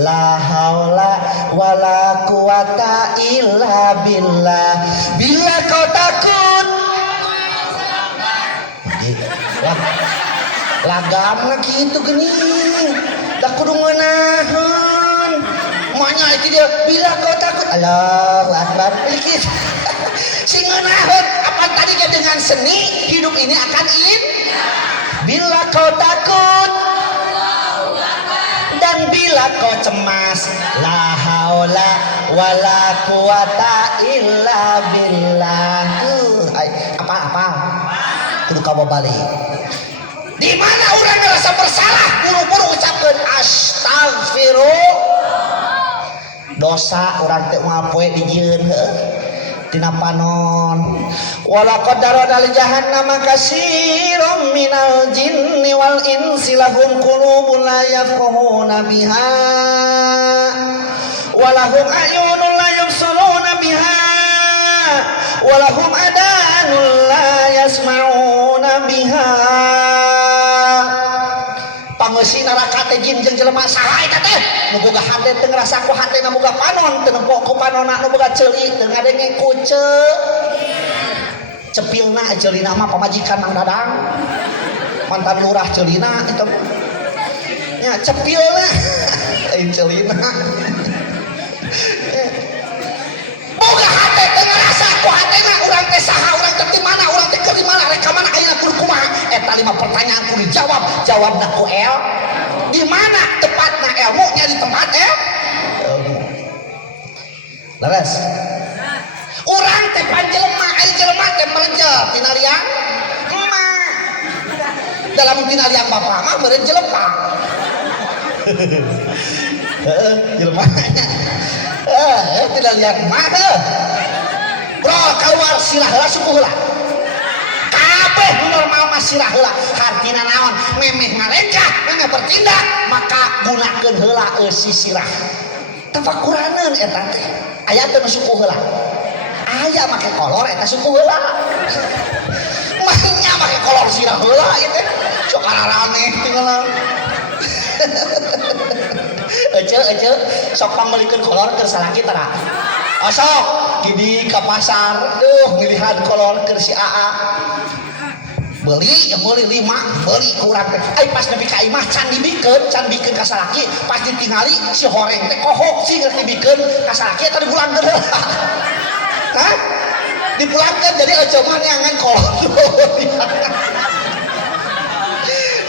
la haula wala quwata illa billah. Bila kau takut lagamna kitu geuning da kudu ngeunaheun moanya itu dia bila kau takut Allahu akbar likit sing ngeunaheun apa tadi dengan seni hidup ini akan bila kau takut dan bila kau cemas la haula wala quwata illa billah. Apa kudu kamu balik di mana orang ngerasa bersalah buru-buru ucapkan astagfirullah dosa orang teh ngapoe dijieun tina panon wala qadarana li jahannama katsirum minal jinni wal insi lahum qulubun la yafqahuna biha wa lahum a'yunun la yubsiruna biha wa lahum adanun la yasma'una biha. Panggeusi neraka teh jin jeung jelema saha eta teh nu boga hate teu ngrasa ku hatena boga panon teu nempo ku panonna nu boga ceuli teu ngadenge ku cepilna ceulina mah pamajikan Mang Dadang mantan lurah ceulina itu nya cepilna lain ceulina boga hate teu ngrasa ku hatena urang teh saha urang teh di mana urang teh keur di mana rek ka mana ayeuna kudu kumaha eta 5 pertanyaan kudu dijawab jawabna ku di mana tepatna ilmu nya di tempat leres urang teh panjelema ari jelema teh merenjel tina liang emak dalam tina liang bapa mah meureun jelema heeh jelemanya tina liang emak bro keluar silah heula suku heula kabeh normal mah sirah heula hartina naon memeh ngarenjah memeh bertindak maka gunakeun heula eusi sirah tafakuraneun eta teh aya teh suku heula aya make kolor eta suku heula mahnya make kolor sirah heula ieu teh sok araraneh tinggalan ece sok pambelikeun kolor keur salaki tara sok gini ke pasar ngilihan kolor keur si AA beli 5 beli kurang teh pas nepi ka imah can dibikeun ka salaki pas ditingali si horeng teh kohok sih geus dibikeun ka salaki eta dipulangkeun hah dipulangkeun jadi aja mah neangan kolor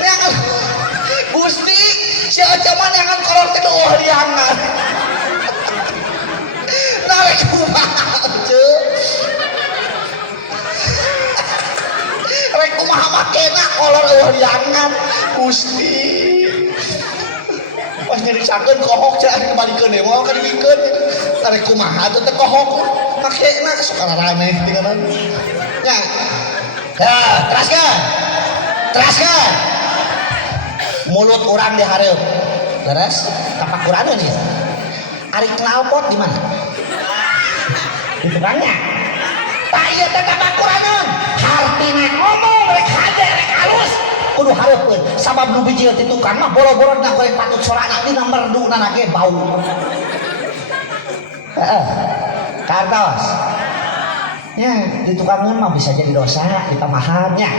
neangan Gusti si aja mah neangan kolor teh liangan nawe kumaha rek kumaha makena kolor liangan Gusti pas nyeriksakeun kohok cenah kebalikeun deui moal ka dibikeun rek kumaha teh kohok makena suka raneh tinggalan nya teraskeun mulut urang di hareup leres tapakuraneun ieu ari knalpot di mana di tukangnya tak iya teh tapakuraneun hartina ngomong rek hade rek halus kudu hareupeun sabab nu bijil ti tukang mah boro-boro na goreng patut sorana dina merduna ge bau heeh kartos nya di tukangeun mah bisa jadi dosa ditamahannya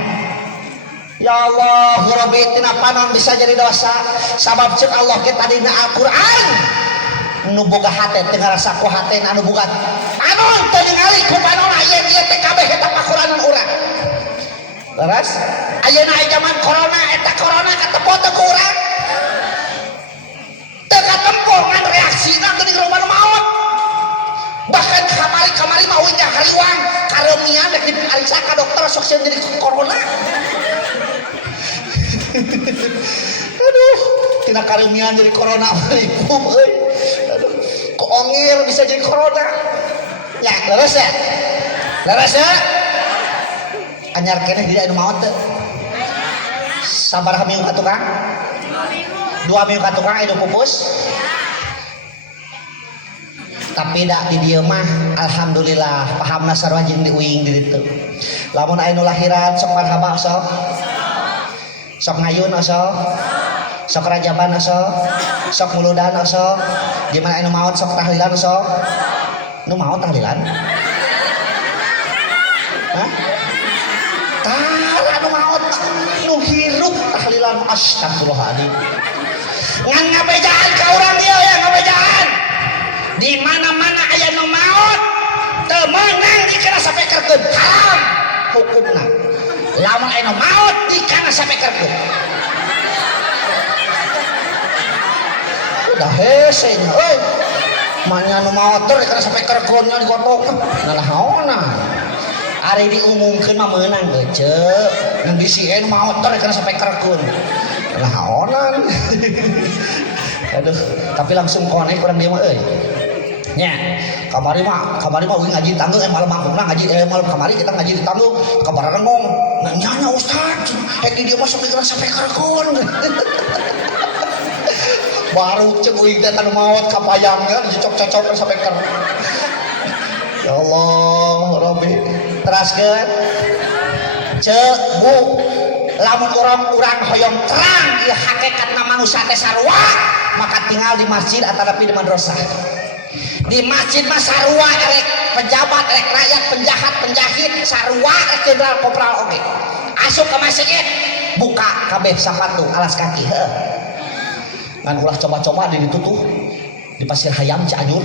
ya Allah Rabbi tina panon bisa jadi dosa sabab ceuk Allah kita dina Al-Qur'an nu boga hate teu ngarasa ku hatena anu boga panon teu ningali ku panon aya ieu teh kabeh eta pakuranan urang leres ayeuna zaman corona eta corona katempo teu ku urang teu katempo ngan reaksina geuning roman maot bahkan kamari mah winjah hariwang kareumian rek dipariksa ka dokter sok sieun jadi corona aduh tina kareumian jadi corona ribu euy aduh kok ongir bisa jadi corona ya leres ya anyar keneh di anu maot teh sabaraha minggu ka tukang 2 minggu ka tukang anu pupus tapi dak di dieu mah alhamdulillah pahamna sarua jeung diuing di ditu lamun aya nu lahiran sok marhaba sok ngayun sok sok rajaban sok muludan sok gimana anu maot sok tahlilan sok nu maot tahlilan hah tah anu maot nu hirup tahlilan astagfirullahaladzim ngan ngabejaan ka urang ieu ya ngabejaan di mana-mana aya nu maot teu meunang dikana sapekerkeun haram hukumna lamun aya nu maot dikana sapekerkeun udah hese nya euy manya nu maot teh dikana sapekerkeun nya digotong nalahaona ari diumumkeun mah meunang geuceuk ngan bisi aya nu maot teh dikana sapekerkeun nalahaonan aduh tapi langsung konek urang dieu mah euy nya kamari mah uing ngaji tanggung malam makmumna ngaji malam kamari kita ngaji di tanggung kabaran ngomong nanya ustaz hek di dia masuk dikira sampai karkon baru cek uing teh tanu maot kapayangnya dicocok-cocokkan sampai kar ya Allah Rabbi teraskeun cek bu lamun urang hoyong terang ieu hakikatna manusia teh sarua maka tinggal di masjid ataupun di madrasah. Di masjid mah sarua erek pejabat erek rakyat penjahat penjahit sarua erek jenderal kopral oge asup ke masjid buka kabeh sapatu alas kaki heuh ngan ulah coba-coba di ditu tuh di pasir hayam Cianjur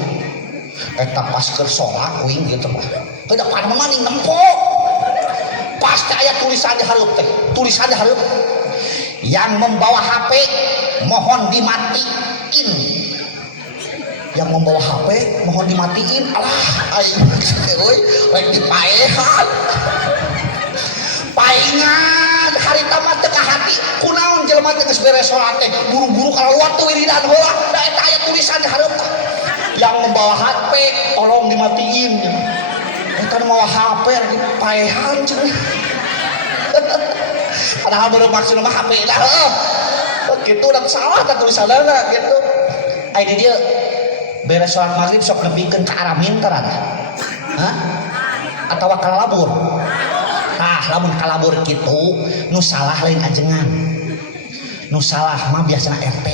eta pas keur salat uing gitu mah teu pan maning nempok pasti aya tulisan di hareup teh tulisan di hareup yang membawa HP mohon dimatiin yang membawa HP mohon dimatiin alah aing euy rek dipaehan paingan harita mah teu ka hati kunaon jelema teh geus beres salat teh buru-buru kaluar teu wiridan heula da eta aya tulisan di hareup yang membawa HP tolong dimatiin eta nu mawa HP rek dipaehan cenah padahal baru maksudna mah HP dah heuh kitu udah salah tah tulisanna gitu ai di dieu beres sholat maghrib sok nepikeun ka arah minteran hah atawa kalabur lamun kalabur kitu nu salah lain ajengan nu salah mah biasana RT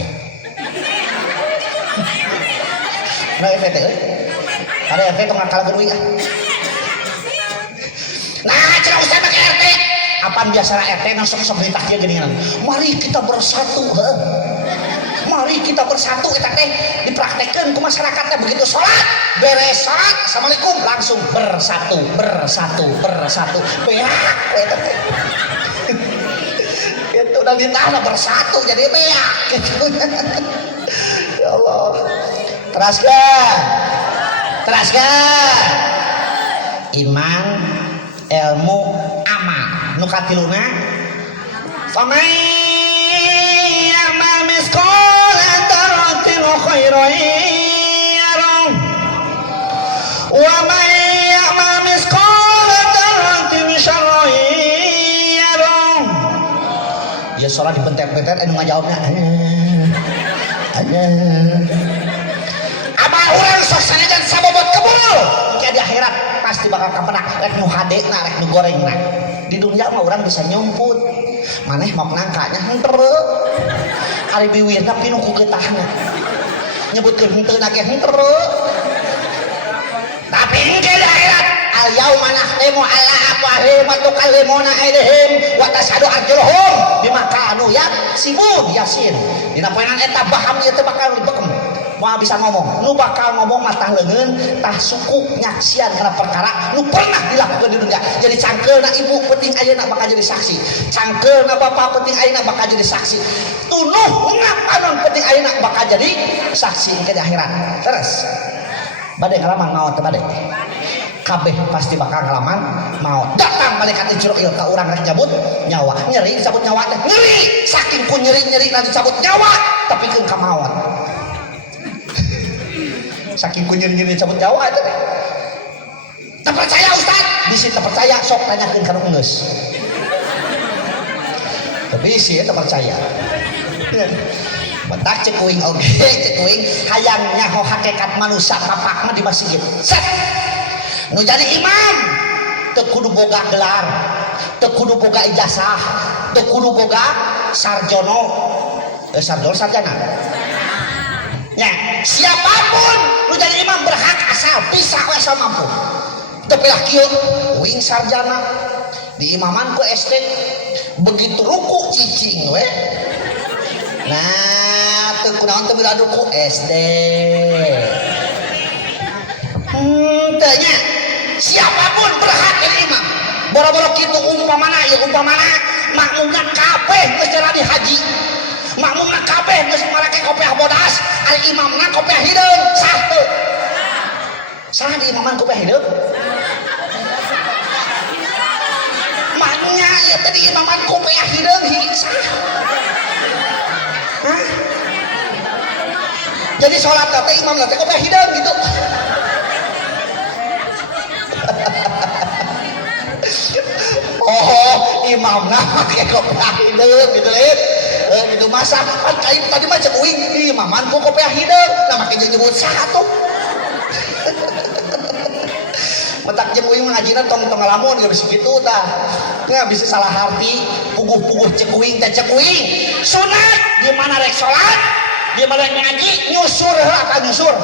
nah RT teh ada RT tong ngakalakeun euy nah cenah ustaz make RT apaan biasana RT nu sok-sok ditah ieu geuningan mari kita bersatu heuh mari kita bersatu eta teh dipraktekkeun ku masyarakatnya begitu salat beres salat assalamualaikum langsung bersatu beak eta teh itu udah ditahna bersatu jadi beak gitu ya Allah teraskeun iman ilmu amal nu katiluna famai amal miskol khairan yarah wa man ya'mal mithqala dzarratin syarran yarah ya salat dipentet-pentet anu ngajawabna amal urang sok sanajan sabobot kebul engke di akhirat pasti bakal kapenak rek nu hadena rek nu gorengna di dunia mah urang bisa nyumput maneh mok nangkanya henteu ari biwirna pinu ku getahna nyebutkeun henteu na ge henteu tapi engke di akhirat al yauma nahtimu ala afwahihim wa tukallimuna aydihim wa tashhadu arjuluhum bima kanu yaksibun yasin dina poenan eta baham ieu teh bakal bekem moal bisa ngomong nu bakal ngomong matah leungeun tah suku nyaksian kana perkara nu pernah dilakukan di dunia jadi cangkeulna ibu penting ayeuna bakal jadi saksi cangkeulna bapak penting ayeuna bakal jadi saksi tunuh ngapanon penting ayeuna bakal jadi saksi engke di akhirat terus bade ngalaman maot teh bade kabeh pasti bakal ngalaman maot datang malaikat Israil ka urang rek cabut nyawa nyeri dicabut nyawa teh nyeri saking ku nyeri-nyeri na dicabut nyawa tapi keun ka maot saking ku nyeri-nyeri cabut nyawa itu teh tak percaya ustaz bisi tak percaya sok tanyakeun kana geus tapi si eta percaya betak cek uing oge cek uing hayang nyaho hakikat manusia papakna di masjid set nu jadi imam teu kudu boga gelar teu kudu boga ijazah teu kudu boga sarjono sarjana ya siapapun lu jadi imam berhak asal bisa asal mampu tapi lah kieu wing sarjana di imaman ku SD begitu ruku cicing we nah teu kunaon teu bila ruku SD tanya siapapun berhak jadi imam boro-boro kitu umpamana makmumna kabeh geus jalani haji makmumna kabeh geus make kopiah bodas ari imamna kopiah hideung sah teu salah di imaman kopiah hideung maknya ieu teh di imaman kopiah hideung sah hah jadi salat teh imam teh kopiah hideung gitu oh imamna make kopiah hideung gitu lihat gitu masa kan kain tadi mah cek uing imaman ku kopiah hideung nah make nyebut satu metak jeung uing ngajina tong ngalamun geus kitu tah nya bisa salah arti puguh-puguh cek uing teh cek uing sunat di mana rek salat di mana ngaji nyusur heula ka nyusur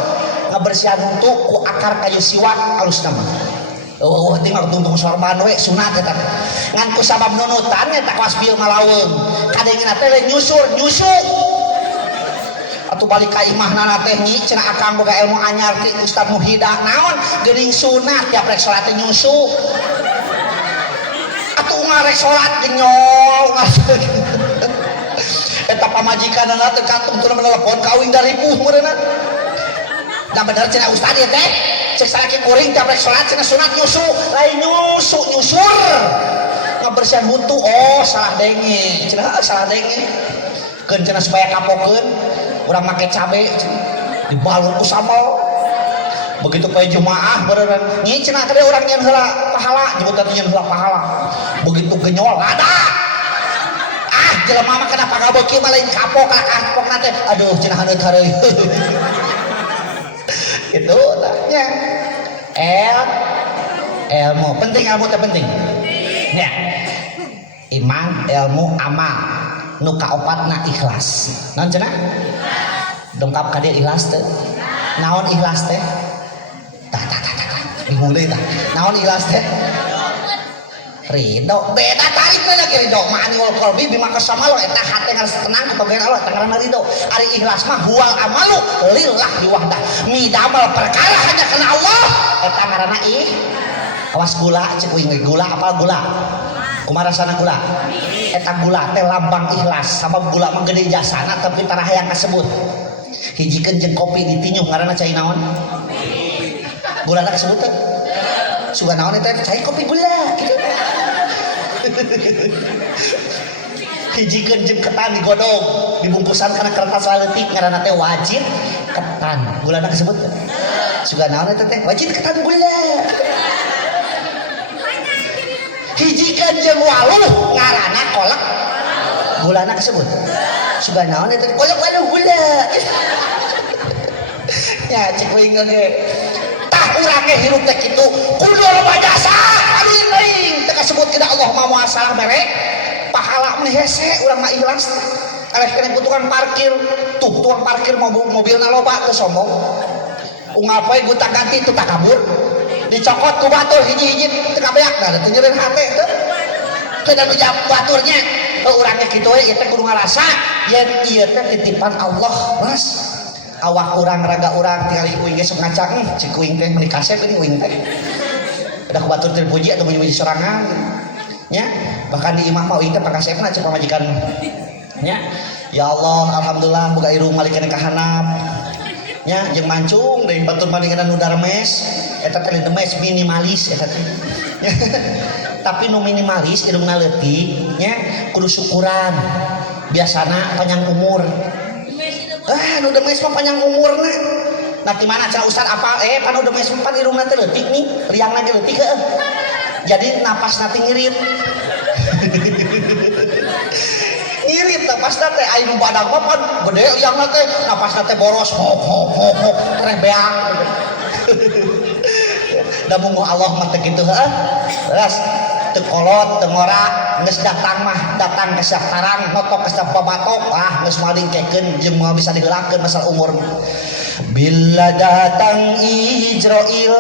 ngabersihan untuk ku akar kayu siwak alus nama tinggal tungtung sorban we sunat eta ngan ku sabab nunutan eta kelas bieu malaweung kadengna teh nyusur atuh balik ka imahna teh nyi cenah akang boga ilmu anyar ti Ustaz Muhidah naon geuning sunat tiap rek salat teh nyusu atuh ngarek salat genyol eta pamajikanana teh kantung teu menelepon kawin dari puh meureunna da bener cenah Ustaz ieu teh cek salaki kuring tiap rek salat cenah sunat nyusu lain nyusur ngabersihan hutu oh salah denge cenah salah denge keun cenah supaya kapokeun urang make cabe dibalur ku sambal begitu poe jumaah beneran nyi cenah teh urang nyeun heula pahala nyebut teh nyeun heula pahala begitu genyol ada jelema mah kana pagabeuki mah lain kapok kapokna teh aduh cenah haneut hareuy gitu nya ilmu penting ilmu teh penting ya iman ilmu amal nu kaopatna ikhlas naon cenah dongkap ka dieu ikhlas teh naon ikhlas teh tah bingung deui tah naon ikhlas teh ridho beda tarikna lagi ridho ma'ani wal qalbi bima kasamalu eta hate ngaras tenang kebagian Allah eta ngaranna ridho ari ikhlas mah huwal amalu lillah wahdah midamal perkara hanya kana Allah eta ngaranna awas gula cek uing gula apa gula kumaha rasana gula eta gula teh lambang ikhlas sabab gula mah gede jasana tapi tanah hayang kasebut hijikeun jeung kopi ditinyuh ngaranna cai naon gula teh kasebut teh sugan naon eta cai kopi gula gitu hijikeun jeung ketan digodong dibungkusan kana kertas leutik ngaranna teh wajib ketan gulana disebut sugan naon eta teh wajib ketan gula hijikeun jeung waluh ngaranna kolak gulana disebut sugan naon eta kolak waluh gula ya cek we ge tah urang ge hirup teh kitu kudu loba jasa anu teuing teu kasebut kana Allah mah moal salah mere pahala mah hese urang mah ikhlas eleh kena tukang parkir tuh tukang parkir mobilna loba teu sombong unggal poe gutak ganti teu takabur dicokot ku batur hiji-hiji teu kabeak da teu nyeureun hate teu kedan ujab baturnya urang ge kitu we ieu teh kudu ngarasa yen ieu teh titipan Allah Mas awak urang raga urang tinggali uing ge sok ngacak cik uing teh meuli kasep ini uing teh udah kubatur terpuji atau menyuji sorangan nya bahkan di imah mah uing teh pakasepna cek pamajikan nya ya Allah alhamdulillah boga irung malikeun ka handap nya jeung mancung deui batur bandingan nu darmes eta teh demes minimalis eta teh tapi nu minimalis irungna leutik nya kudu syukuran biasana panjang umur nu demes mah panjang umurna nanti mana cara ustad apa panu demes pan irungna teh leutik nih riangna ge leutik heuh jadi napas nanti ngirit ngirit napas teh aya nu badag mah pan gede riangna teh napas teh boros hop hop hop hop tereh beak da mungguh Allah mah teh kitu heuh terus teu kolot teu ngorak geus datang mah datang ke siap tarang motok ke siap pamatok geus malingkekeun jeung moal bisa diheulakeun masalah umur. Bila datang Ijrail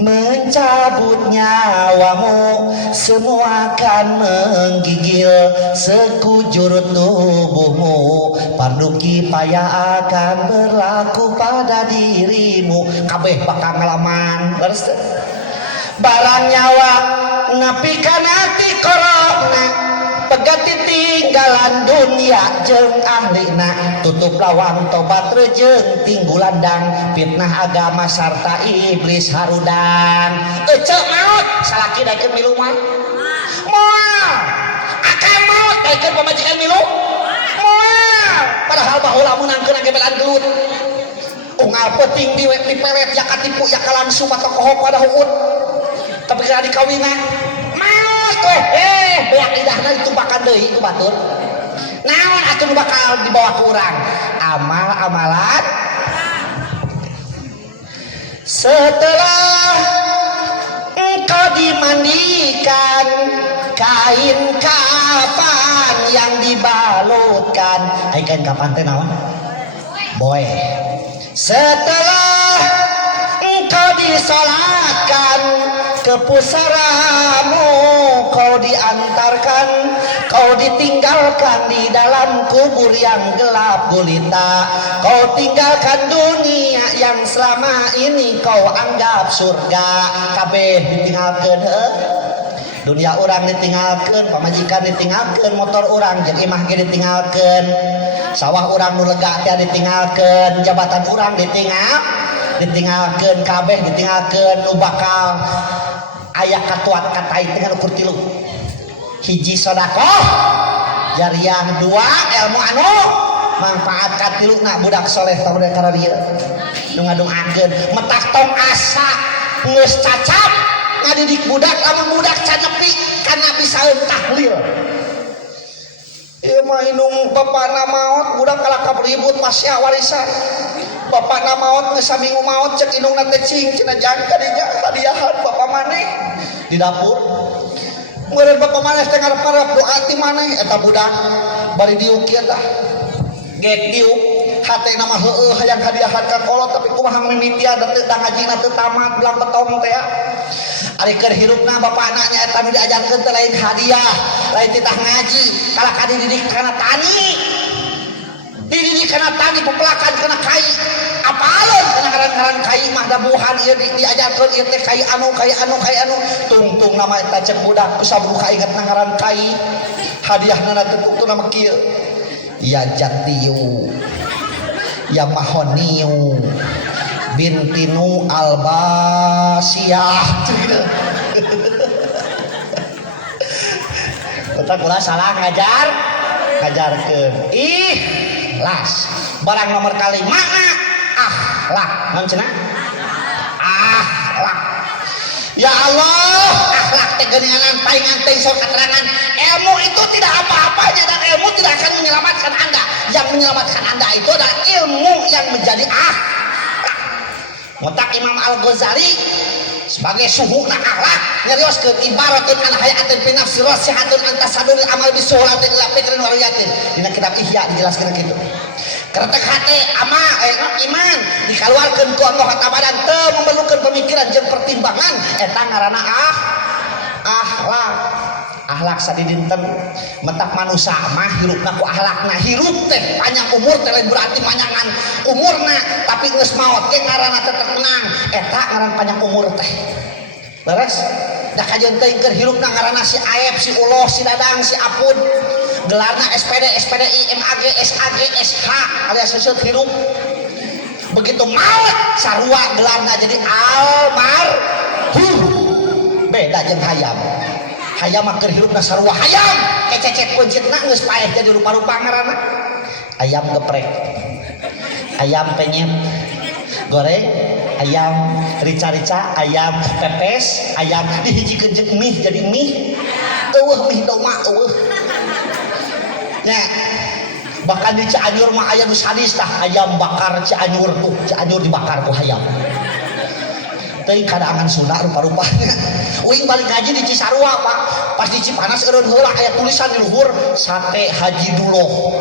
mencabut nyawamu, semua akan menggigil sekujur tubuhmu. Fardu kifayah akan berlaku pada dirimu. Kabeh bakal ngalaman. Leres teu? Barang nyawa napikeun ati korona, pegati tinggalan dunia jeung ahlina, tutup lawang tobat rejeung tinggulandang, fitnah agama sarta iblis harudan. Eceuk maot salaki daekeun milu mah moal akan maot daekeun pamajikan milu moal, padahal baheula menangkeun agebelan gelut unggal peuting diperet ya katipu ya kalangsung atau kohok pada huut tapi kira dikawinna maot beak idahna ditumpakan deui ku batur. Naon atuh bakal dibawa ke urang? Amal-amalan. Setelah engkau dimandikan, kain kafan yang dibalutkan. Ai kain kafan teh naon? Boy. Setelah engkau disolatkan, ke pusaramu kau diantarkan, kau ditinggalkan di dalam kubur yang gelap gulita, kau tinggalkan dunia yang selama ini kau anggap surga. Kabeh ditinggalkeun dunia orang ditinggalkeun, pamajikan ditinggalkeun, motor orang jeung imah ge ditinggalkeun, sawah orang nu lega teh ditinggalkeun, jabatan orang ditinggalkeun, kabeh ditinggalkeun. Nu bakal aya katuat katai teh ukur tilu. Hiji sedekah jariyah, dua ilmu anu manfaatkan tiluna budak soleh tahu dari kana dieu nu ngadongakeun metak tong asa geus cacap ngadidik budak lamun budak canepi kana bisa tahlil. Ieu mah inung bapana maot budak kalakap ribut pasya warisan. Bapana maot geus saminggu maot cek indungna teh cing cenah jangka dinya hadiahan bapa maneh di dapur. Meureun bapa maneh teh ngarep-ngarep doa ti maneh eta budak bari diukieu tah. Gek diuk hatena mah heueuh hayang hadiahan ka kolot tapi kumaha mimitian teu da ngajina teu tamat belang betong teh ya. Ari keur hirupna bapana nya eta nu diajarkeun teh lain hadiah, lain titah ngaji, kalaka dididik kana tani. Dididik kana tani pepelakan kana kai. Apaleun kana ngaran-ngaran kai mah dabuhan ieu diajarkeun ieu teh kai anu tungtung nama eta cek budak kusabru kaingetna ngaran kai. Hadiahna teh tungtung nama kieu. Ya Jatiu, ya Mahoniu, Bintinu Albasiyah. Kita kula salah ngajarkeun. Las barang nomor kali mana akhlak naon cenah akhlak. Ya Allah, akhlak teh geuningan paingan teh sok keterangan ilmu itu tidak apa-apanya dan ilmu tidak akan menyelamatkan Anda. Yang menyelamatkan Anda itu adalah ilmu yang menjadi akhlak. Mutak Imam Al-Ghazali sebagai suhuna akhlak nyarioskeun ibaratun an hayatin fi nafsi rasihatun antasadul amal bisuhulatin ila fikrin wa riyatin. Dina kitab Ihya dijelaskeun kitu. Keretek hati ama iman dikaluarkeun ku Allah tabadan teu memerlukeun pemikiran jeung pertimbangan eta ngaranna akhlak. Akhlak sadidinten mentak manusia mah hirupna ku akhlakna. Hirup teh panjang umur teh lain berarti panjangan umurna tapi geus maot ge ngaranna teh tenang eta ngaran panjang umur teh. Beres? Da kajeun teuing keur hirupna ngaranna si Aep, si Uloh, si Dadang, si Apun. Gelarna SPD, SPDI, MAG, SAG, SH alias seuseut hirup. Begitu maot sarua gelarna jadi almarhum. Beda jeung hayam. Hayam mah keur hirupna sarua hayam, kececet pencitna geus paeh jadi rupa-rupa ngaranna. Ayam geprek, ayam penyet, goreng, ayam rica-rica, ayam pepes, ayam dihijikeun jeung mie jadi mie. Eueuh mie doma eueuh. Nya bahkan di Cianjur mah aya nu sadis tah ayam bakar Cianjur tuh, Cianjur dibakar ku hayam. teuing kadangan Sunda rupa-rupanya uing balik ngaji di Cisarua Pak pas di Cipanas eureun heula aya tulisan di luhur sate Haji Duloh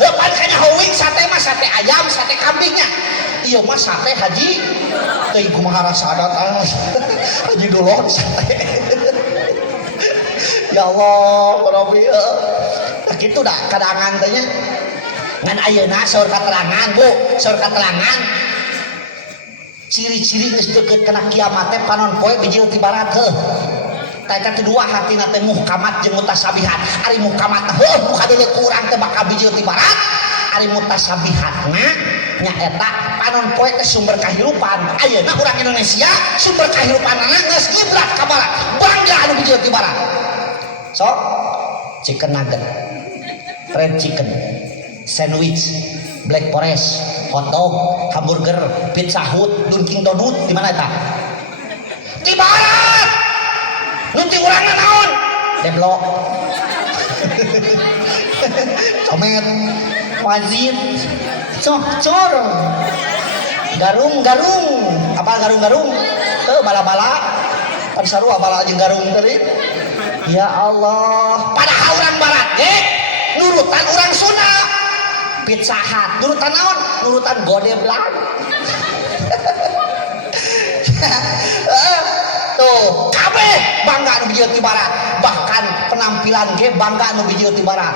bukan kanya heuing sate mah sate ayam sate kambingnya iya mah sate Haji teuing kumaha rasa adat Haji Duloh sate ya Allah Rabbi nah gitu dah kadangan teh nya ngan ayeuna saur katerangan Bu saur katerangan ciri-ciri geus deukeut kana kiamat teh panon poe bijil ti barat heuh eta kedua hatina teh muhkamat jeung mutasabihat ari muhkamat heuh buka deuleu ku urang teh bakal bijil ti barat ari mutasabihatna nyaeta panon poe teh sumber kahirupan ayeuna urang Indonesia sumber kahirupanna geus ngiblat ka barat bangga anu bijil ti barat sok chicken nugget fried chicken sandwich, black forest, hotdog, hamburger, pizza hut, Dunkin Donut, di mana eta? Di barat. Nu ti urangna naon? Deblok. Comet, wazir, cor, garung, apa garung? Teu bala-bala. Kan sarua bala jeung garung teh. Ya Allah, padahal urang barat ge nurutan urang Sunda. Pizza Hut, nurutan naon? Nurutan Godeblang. Tuh, kabeh bangga anu bijil ti barat. Bahkan penampilan ge bangga anu bijil ti barat.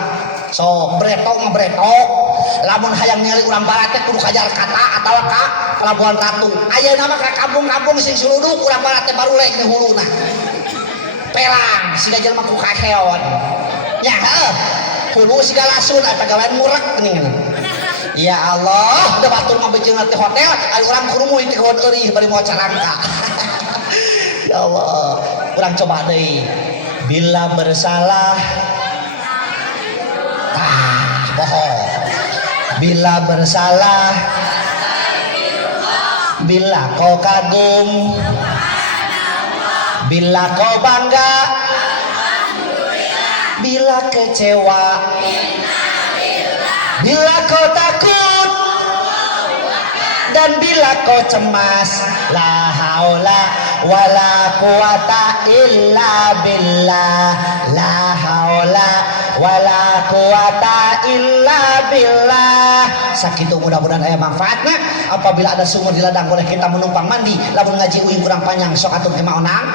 So, bretok ngabretok. Lamun hayang ningali urang barat teh kudu ka Jakarta atawa ka Pelabuhan Ratu. Ayeuna mah ka kampung-kampung sing suluduk urang barat teh baru lek di huluna. Pelang siga jelema ku kaheon. Nya heuh. Hulu segala sun eta gawean murek geuning. Ya Allah, da batur ngabejeung ti hotel, ari urang kudu muih ti kawan eurih bari moal carangka. Ya Allah, urang coba deui. Bila bersalah bohong. Bila bersalah bila kau kagum bila kau bangga bila kecewa bila kau takut dan bila kau cemas la haula wala quwata illa billah la haula wala quwata illa billah. Sakitu mudah-mudahan aya manfaatna apabila ada sumur di ladang boleh kita menumpang mandi lamun ngaji uing kurang panjang sok atuh teh maonang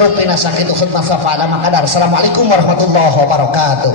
rupina sakitu khutbah safada makadar. Assalamualaikum warahmatullahi wabarakatuh.